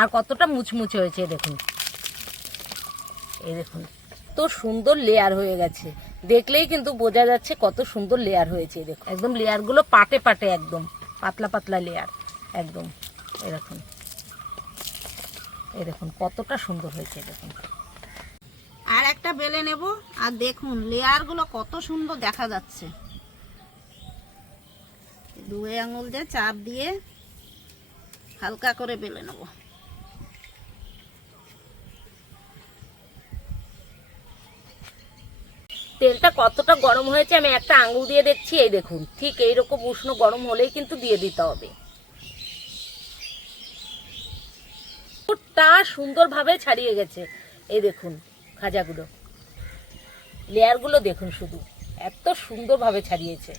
আর কতটা মুচমুচে হয়েছে দেখুন। এই দেখুন তো সুন্দর লেয়ার হয়ে গেছে, দেখলেই কিন্তু বোঝা যাচ্ছে কত সুন্দর লেয়ার হয়েছে। দেখুন একদম লেয়ারগুলো পাটে পাটে, একদম পাতলা পাতলা লেয়ার একদম। এই দেখুন কতটা সুন্দর হয়েছে দেখুন। আর একটা বেলে নেব, আর দেখুন লেয়ারগুলো কত সুন্দর দেখা যাচ্ছে। দুই আঙুল দিয়ে চাপ দিয়ে হালকা করে বেলে নেব। তেলটা কতটা গরম হয়েছে আমি একটা আঙুল দিয়ে দেখছি। এই দেখুন ঠিক এইরকম উষ্ণ গরম হলেই কিন্তু দিয়ে দিতে হবে। তা সুন্দরভাবে ছাড়িয়ে গেছে। এই দেখুন খাজাগুলো, লেয়ারগুলো দেখুন, শুধু এত সুন্দরভাবে ছাড়িয়েছে।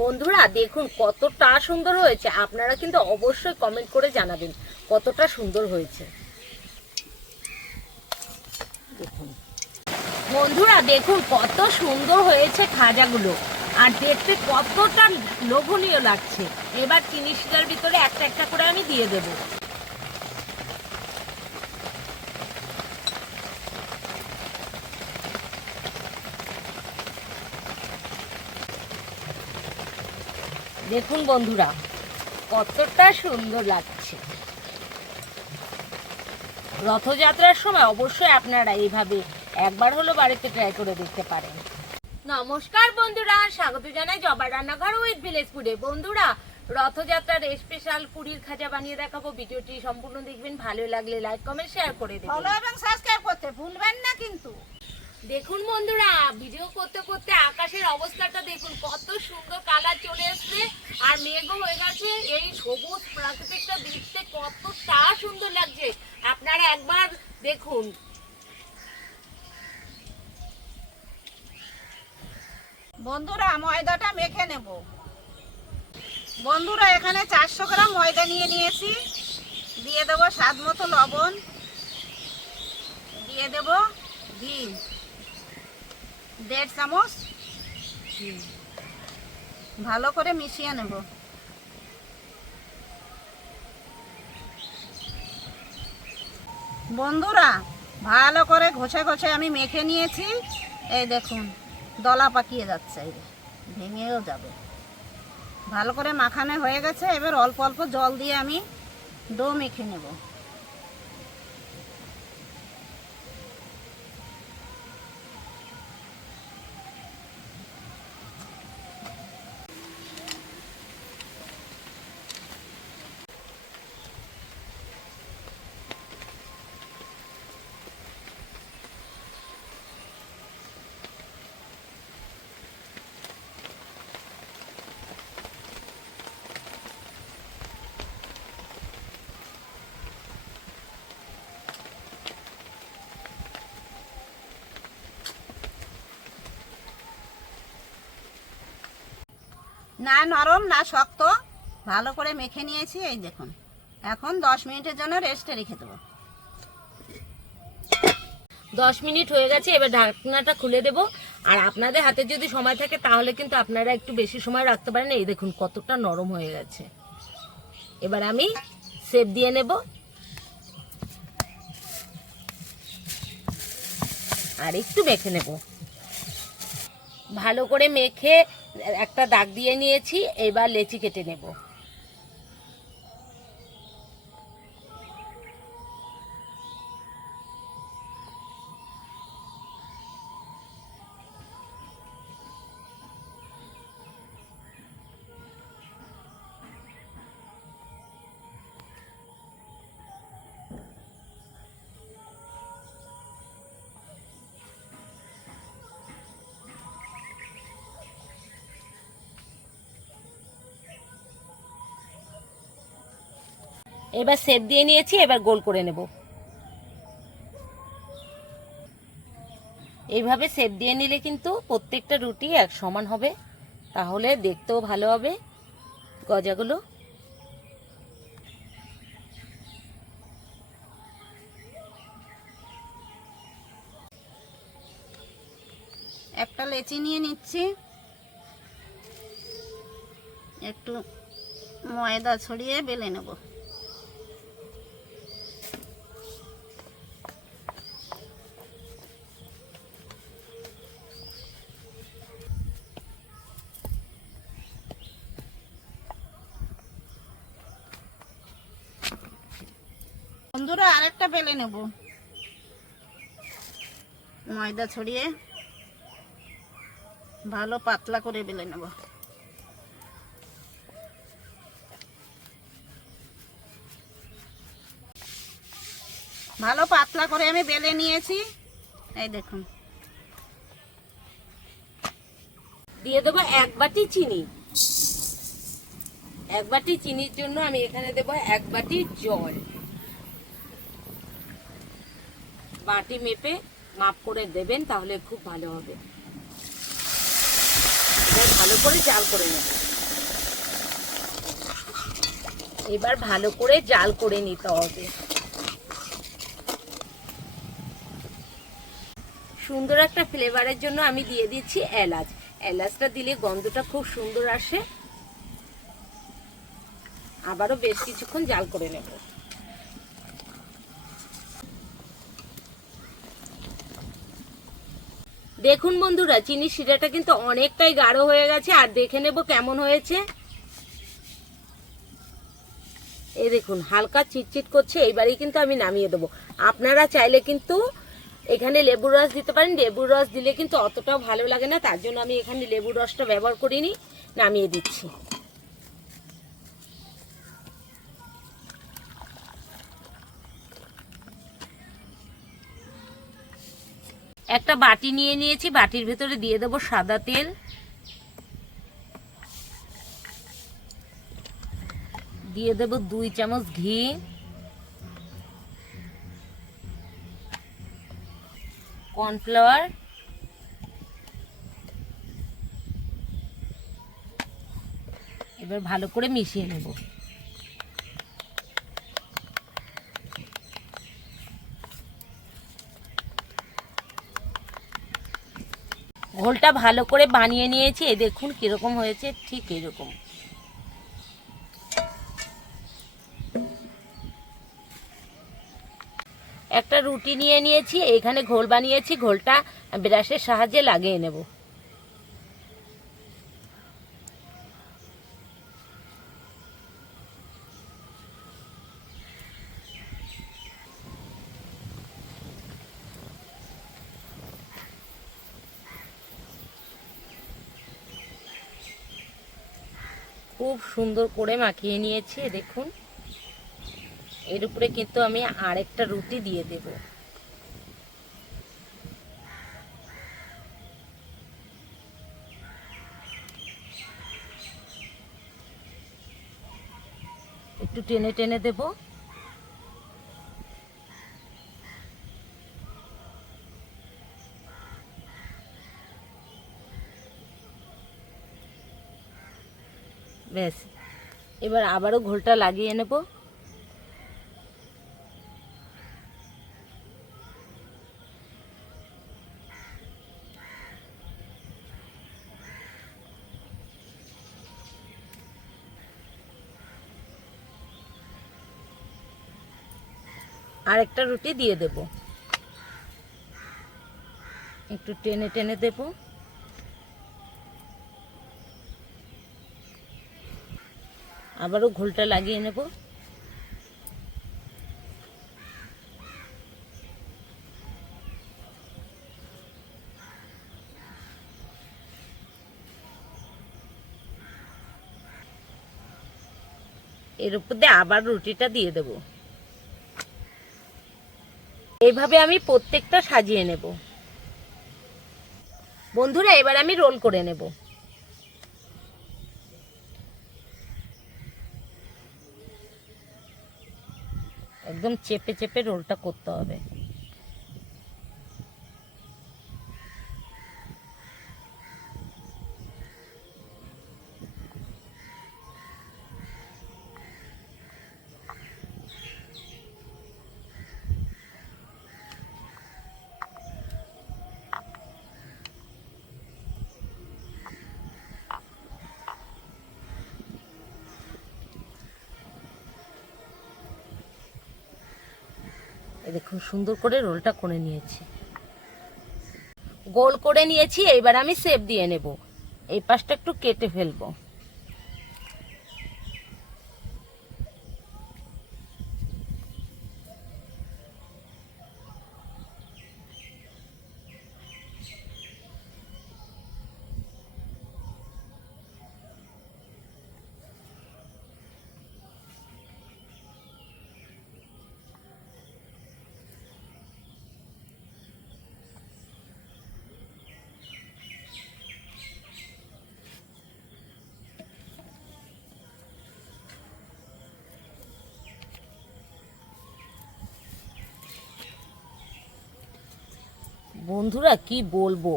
বন্ধুরা দেখুন কতটা সুন্দর হয়েছে। আপনারা কিন্তু অবশ্যই কমেন্ট করে জানাবেন কতটা সুন্দর হয়েছে। দেখুন বন্ধুরা দেখুন কত সুন্দর হয়েছে খাজাগুলো, আর দেখতে কতটা লোভনীয় লাগছে। এবার চিনি শিরার ভিতরে একটা একটা করে আমি দিয়ে দেব। দেখুন বন্ধুরা কতটা সুন্দর লাগছে। রথযাত্রার সময় অবশ্যই আপনারা এইভাবে একবার হলো বাড়িতে ট্রাই করে দেখতে পারেন। নমস্কার বন্ধুরা, স্বাগত জানাই জবার রান্নাঘর উইথ ভিলেজ ফুডে। বন্ধুরা রথযাত্রার স্পেশাল পুরীর খাজা বানিয়ে দেখাবো, ভিডিওটি সম্পূর্ণ দেখবেন। ভালো লাগলে লাইক কমেন্ট শেয়ার করে দেবেন, ফলো এবং সাবস্ক্রাইব করতে ভুলবেন না কিন্তু। দেখুন বন্ধুরা ভিডিও করতে করতে আকাশের অবস্থাটা দেখুন, কত সুন্দর কালার চলে এসছে আর মেঘও হয়ে গেছে। এই সবুজ প্রাকৃতিকটা দেখতে কতটা সুন্দর লাগছে, আপনারা একবার দেখুন। বন্ধুরা ময়দাটা মেখে নেব। বন্ধুরা এখানে 400 গ্রাম ময়দা নিয়ে নিয়েছি। দিয়ে দেব স্বাদ মতো লবণ, দিয়ে দেব ঘি 1.5 চামচ। ভালো করে মিশিয়ে নেব। বন্ধুরা ভালো করে ঘষে ঘষে আমি মেখে নিয়েছি। এই দেখুন দলা পাকিয়ে যাচ্ছে, এই ভেঙেও যাবে। ভালো করে মাখানো হয়ে গেছে। এবার অল্প অল্প জল দিয়ে আমি ডো মেখে নেব। না নরম না শক্ত, ভালো করে মেখে নিয়েছি। এই দেখুন এখন 10 মিনিটের জন্য রেস্টে রেখে দেবো। 10 মিনিট হয়ে গেছে, এবার ঢাকনাটা খুলে দেব। আর আপনাদের হাতে যদি সময় থাকে তাহলে কিন্তু আপনারা একটু বেশি সময় রাখতে পারেন। এই দেখুন কতটা নরম হয়ে গেছে। এবার আমি শেপ দিয়ে নেব আর একটু মেখে নেব। ভালো করে মেখে একটা দাগ দিয়ে নিয়েছি। এবার লেচি কেটে নেব। এবার শেপ দিয়ে নিয়েছি, এবার গোল করে নেব। এইভাবে শেপ দিয়ে নিলে কিন্তু প্রত্যেকটা রুটি এক সমান হবে, তাহলে দেখতেও ভালো হবে গজাগুলো। একটা লেচি নিয়ে নিচ্ছি, একটু ময়দা ছড়িয়ে বেলে নেব। বন্ধুরা আরেকটা বেলে নেব, ময়দা ছড়িয়ে ভালো পাতলা করে বেলে নেব। ভালো পাতলা করে আমি বেলে নিয়েছি, এই দেখুন। দিয়ে দেবো 1 বাটি চিনি। 1 বাটি চিনির জন্য আমি এখানে দেবো 1 বাটি জল। বাটি মেপে মাপ করে দেবেন, তাহলে খুব ভালো হবে। এবার ভালো করে জাল করে নেব। এবার ভালো করে জাল করে নিতে হবে। সুন্দর একটা ফ্লেভারের জন্য আমি দিয়ে দিচ্ছি এলাচ। এলাচটা দিলে গন্ধটা খুব সুন্দর আসে। আবারও বেশ কিছুক্ষণ জাল করে নেব। দেখুন বন্ধুরা, চিনি শিরাটা কিন্তু অনেকটাই গাঢ় হয়ে গেছে। আর দেখে নেব কেমন হয়েছে। এই দেখুন হালকা চিটচিট করছে। এইবারেই কিন্তু আমি নামিয়ে দেবো। আপনারা চাইলে কিন্তু এখানে লেবুর রস দিতে পারেন। লেবুর রস দিলে কিন্তু অতটাও ভালো লাগে না, তার জন্য আমি এখানে লেবুর রসটা ব্যবহার করিনি, নামিয়ে দিচ্ছি। একটা বাটি নিয়ে নিয়েছি, বাটির ভেতরে দিয়ে দেবো সাদা তেল, দিয়ে দেবো 2 চামচ ঘি, কর্নফ্লাওয়ার, এবার ভালো করে মিশিয়ে নেব। ঘোলটা ভালো করে বানিয়ে নিয়েছি। এই দেখুন কিরকম হয়েছে, ঠিক এরকম। একটা রুটি নিয়ে নিয়েছি, এখানে ঘোল বানিয়েছি। ঘোলটা ব্রাশের সাহায্যে লাগিয়ে নেব। খুব সুন্দর করে মাখিয়ে নিয়েছি। দেখুন এর উপরে কিন্তু আমি আরেকটা রুটি দিয়ে দেব। একটু টেনে টেনে দেব। ব্যাস, এবার আবারও ঘোলটা লাগিয়ে নেব। আরেকটা রুটি দিয়ে দেব, একটু টেনে টেনে দেব। আবারও ঘোলটা লাগিয়ে নেব। এর উপর দিয়ে আবার রুটিটা দিয়ে দেব। এইভাবে আমি প্রত্যেকটা সাজিয়ে নেব। বন্ধুরা এবার আমি রোল করে নেব। একদম চেপে চেপে রোলটা করতে হবে। দেখুন সুন্দর করে রোলটা করে নিয়েছি, গোল করে নিয়েছি। এবার আমি শেপ দিয়ে নেব। এই পাশটা একটু কেটে ফেলবো। বন্ধুরা কি বলবো,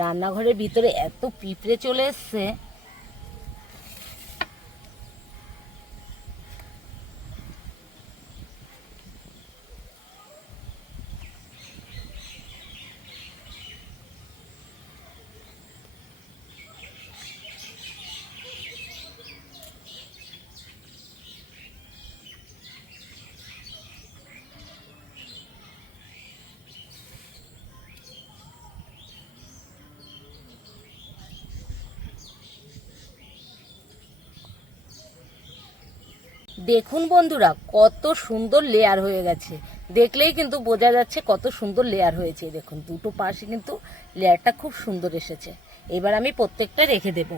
রান্নাঘরের ভিতরে এত পিঁপড়ে চলে এসছে। দেখুন বন্ধুরা কত সুন্দর লেয়ার হয়ে গেছে, দেখলেই কিন্তু বোঝা যাচ্ছে কত সুন্দর লেয়ার হয়েছে। দেখুন দুটো পাশে কিন্তু লেয়ারটা খুব সুন্দর এসেছে। এবার আমি প্রত্যেকটা রেখে দেব।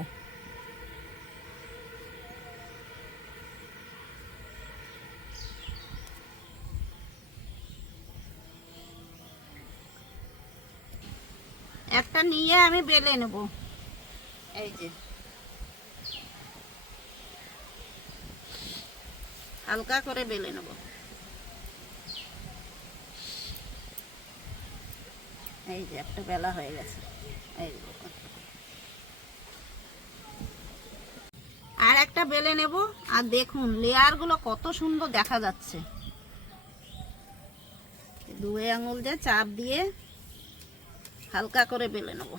একটা নিয়ে আমি বেলে নেব। এই যে হালকা করে বেলে নেব। এই যে একটা বেলা হয়ে গেছে। এই দেখুন আর একটা বেলে নেব। আর দেখুন লেয়ারগুলো কত সুন্দর দেখা যাচ্ছে। দুই আঙুল দিয়ে চাপ দিয়ে হালকা করে বেলে নেব।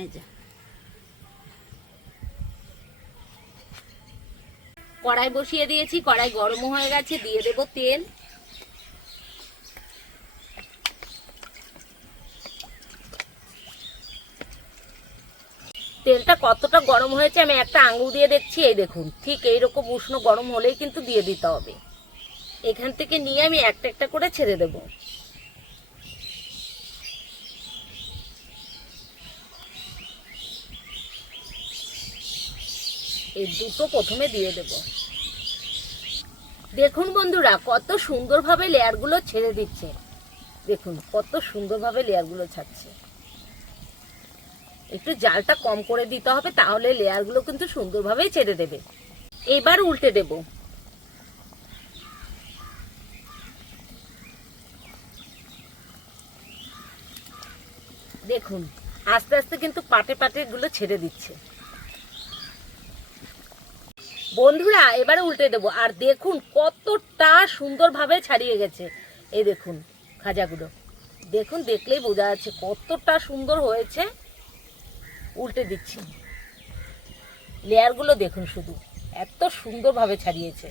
এই যে কড়াই বসিয়ে দিয়েছি, কড়াই গরম হয়ে গেছে, দিয়ে দেব তেল। তেলটা কতটা গরম হয়েছে আমি একটা আঙুল দিয়ে দেখছি। এই দেখুন ঠিক এইরকম উষ্ণ গরম হলেই কিন্তু দিয়ে দিতে হবে। এখান থেকে নিয়ে আমি একটা একটা করে ছেড়ে দেব। এই দুটো প্রথমে দিয়ে দেব। দেখুন বন্ধুরা কত সুন্দরভাবে লেয়ারগুলো ছেড়ে দিচ্ছে। দেখুন কত সুন্দরভাবে লেয়ারগুলো ছাড়ছে। একটু জালটা কম করে দিতে হবে, তাহলে লেয়ারগুলো কিন্তু সুন্দরভাবেই ছেড়ে দেবে। এবার উল্টে দেব। দেখুন আস্তে আস্তে কিন্তু পাটে পাটে গুলো ছেড়ে দিচ্ছে। বন্ধুরা এবারে উল্টে দেব। আর দেখুন কতটা সুন্দরভাবে ছাড়িয়ে গেছে। এই দেখুন খাজাগুলো, দেখুন দেখলেই বোঝা যাচ্ছে কতটা সুন্দর হয়েছে। উল্টে দিচ্ছি। লেয়ারগুলো দেখুন শুধু এত সুন্দরভাবে ছাড়িয়েছে।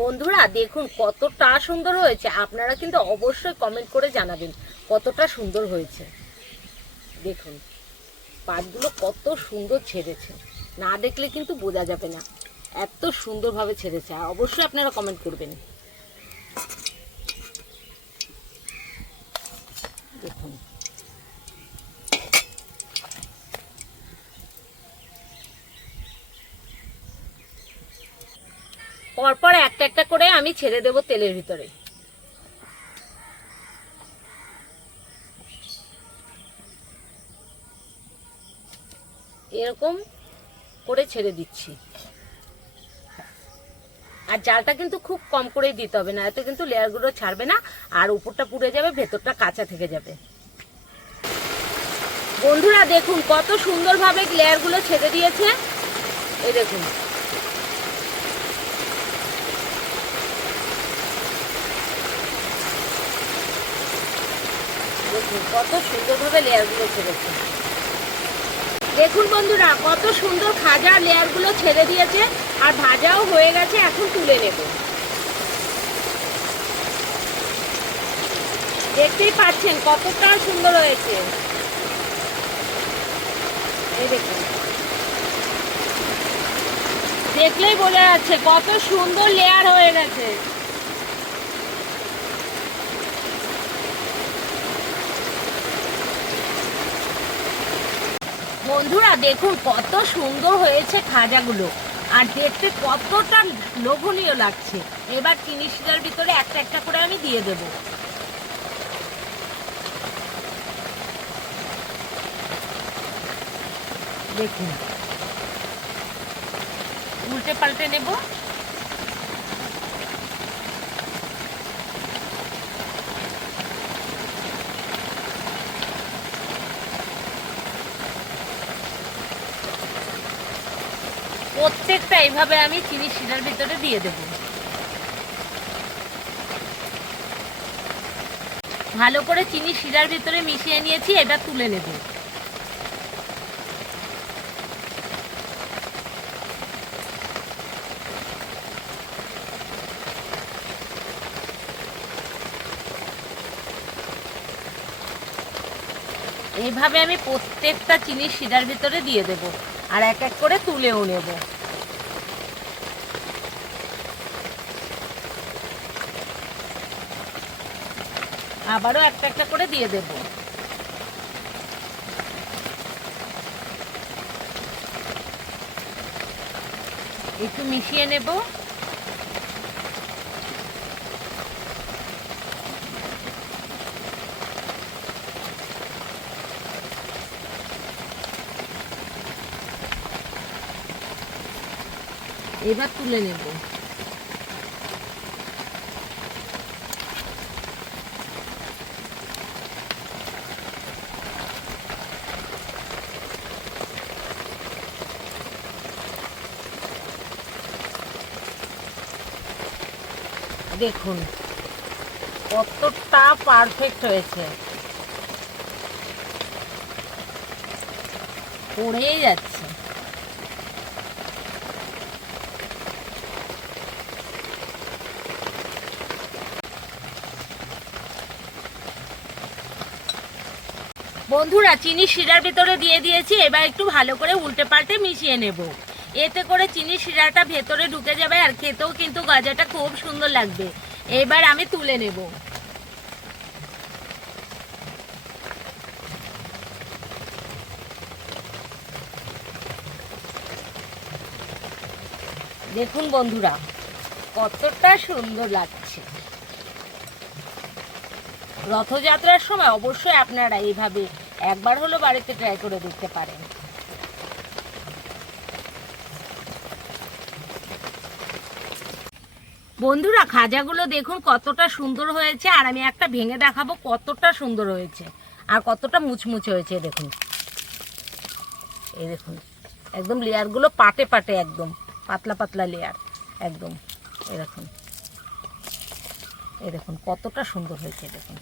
বন্ধুরা দেখুন কতটা সুন্দর হয়েছে। আপনারা কিন্তু অবশ্যই কমেন্ট করে জানাবেন কতটা সুন্দর হয়েছে। দেখুন পাটগুলো কত সুন্দর ছেড়েছে, না দেখলে কিন্তু বোঝা যাবে না এত সুন্দরভাবে ছেড়েছে। আর অবশ্যই আপনারা কমেন্ট করবেন। দেখুন পরপর একটা একটা করে আমি ছেড়ে দেব তেলের ভিতরে। এরকম করে ছেড়ে দিচ্ছি। আর জালটা কিন্তু খুব কম করেই দিতে হবে, না এতে কিন্তু লেয়ারগুলো ছাড়বে না, আর উপরটা পুড়ে যাবে, ভেতরটা কাঁচা থেকে যাবে। বন্ধুরা দেখুন কত সুন্দরভাবে লেয়ারগুলো ছেড়ে দিয়েছে। এই দেখুন দেখুন কত সুন্দরভাবে লেয়ারগুলো ছেড়েছে। দেখুন বন্ধুরা কত সুন্দর খাজা লেয়ারগুলো ছেড়ে দিয়েছে, আর ভাজাও হয়ে গেছে। এখন তুলে নেব। দেখতেই পাচ্ছেন কতটা সুন্দর হয়েছে। এই দেখুন দেখলেই বোঝা যাচ্ছে কত সুন্দর লেয়ার হয়ে গেছে। বন্ধুরা দেখুন কত সুন্দর হয়েছে খাজাগুলো, আর দেখতে কতটা লোভনীয় লাগছে। এবার জিনিসটার ভিতরে একটা একটা করে আমি দিয়ে দেব। দেখুন, উল্টে পাল্টে নেব। প্রত্যেকটা এইভাবে আমি চিনি শিরার ভিতরে দিয়ে দেব। ভালো করে চিনি শিরার ভিতরে মিশিয়ে নিয়েছি, এটা তুলে নেব। এইভাবে আমি প্রত্যেকটা চিনি শিরার ভিতরে দিয়ে দেব, আর এক এক করে তুলেও নেব। আবারও একটা একটা করে দিয়ে দেব। একটু মিশিয়ে নেব। এবার তুলে নেব। দেখুন কতটা পারফেক্ট হয়েছে, পড়েই যাচ্ছে। বন্ধুরা, চিনি শিরার ভিতরে দিয়ে দিয়েছি, এবার একটু ভালো করে উল্টে পাল্টে মিশিয়ে নেব। এতে করে চিনি শিরাটা ভেতরে ঢুকে যাবে, আর খেতেও কিন্তু গজাটা খুব সুন্দর লাগবে। এবার আমি তুলে নেব। দেখুন বন্ধুরা, কতটা সুন্দর লাগছে। রথযাত্রার সময় অবশ্যই আপনারা এইভাবে একবার হলো বাড়িতে ট্রাই করে দেখতে পারেন। বন্ধুরা, খাজাগুলো দেখুন কতটা সুন্দর হয়েছে, আর আমি একটা ভেঙে দেখাবো কতটা সুন্দর হয়েছে আর কতটা মুচমুচে হয়েছে। দেখুন, এই দেখুন একদম লেয়ারগুলো পাটে পাটে, একদম পাতলা পাতলা লেয়ার একদম। এই দেখুন কতটা সুন্দর হয়েছে। দেখুন।